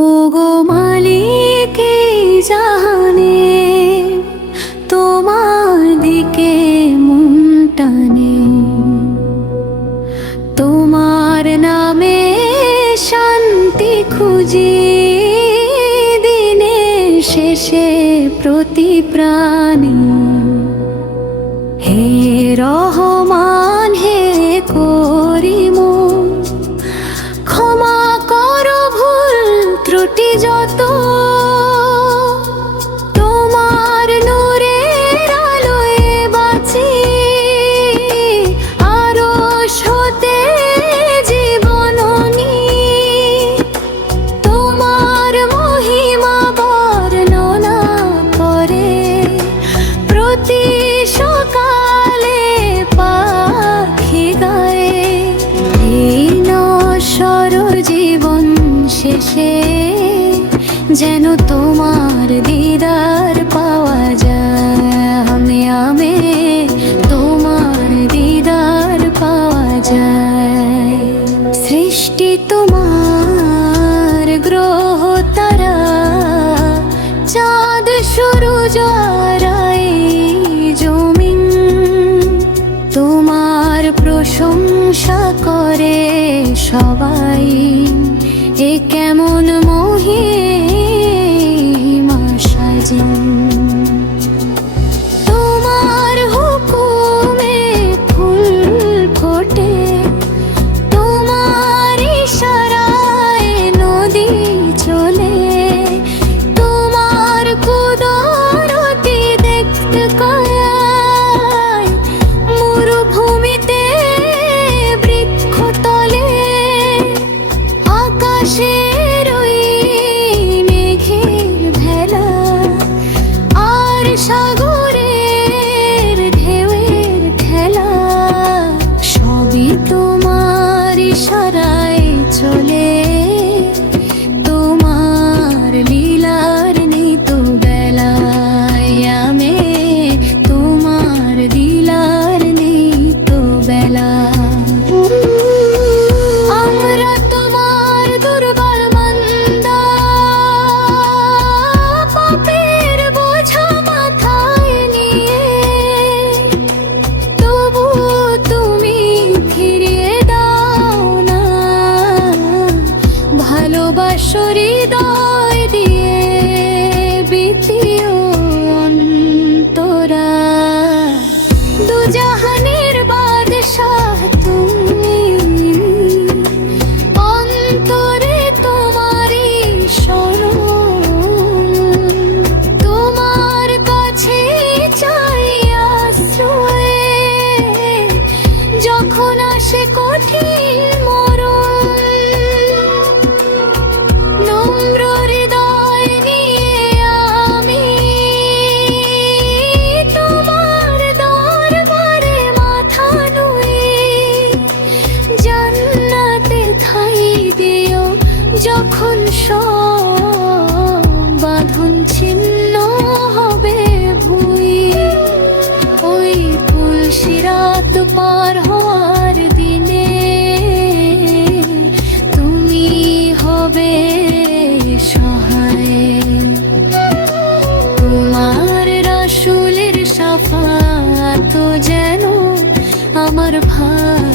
ওগো মালিক জাহানে, তোমার দিকে মন তোমার নামে শান্তি খুঁজি, দিনে শেষে প্রতি প্রাণী। হে রহমান, হে কেমন যখন বাঁধন ছিন্ন হবে ভুই ওই তুলসী রাত পার হওয়ার দিনে তুমি হবে সহায়। তোমার রাসুলের সাফা তো যেন আমার ভাই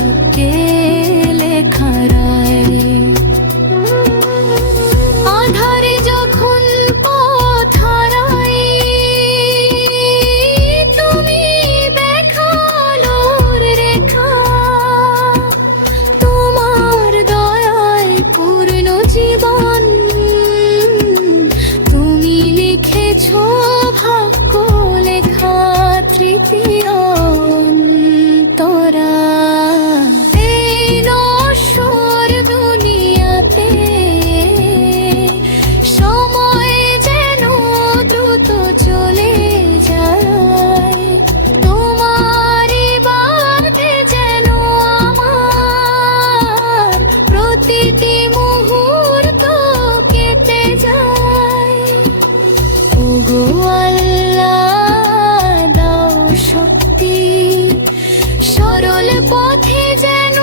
পথে যেন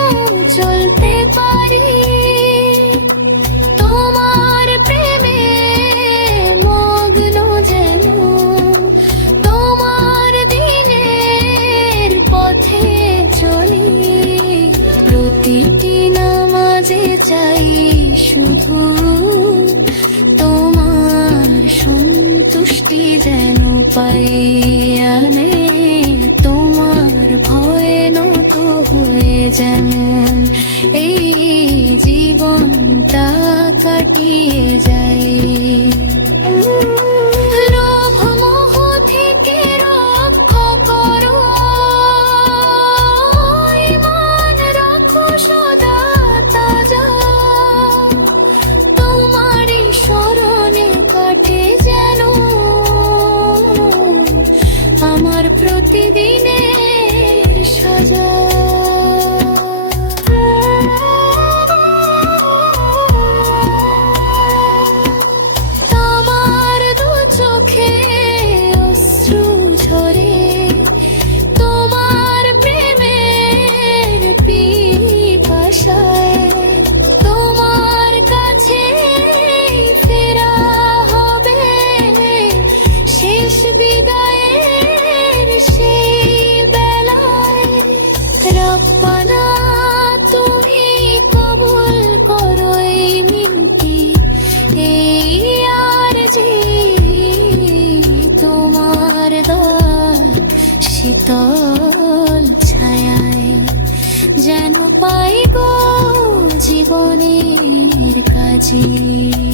চলতে পারি। তোমার মগ্ন যেন, তোমার পথে চলি। চাই তোমার সন্তুষ্টি যেন পাইয়ানে তোমার ভয় নয় হয়ে যেমন এই জীবনটা কাটিয়ে যায় শীতল ছায় যেন পাই গো জীবনের কাজী।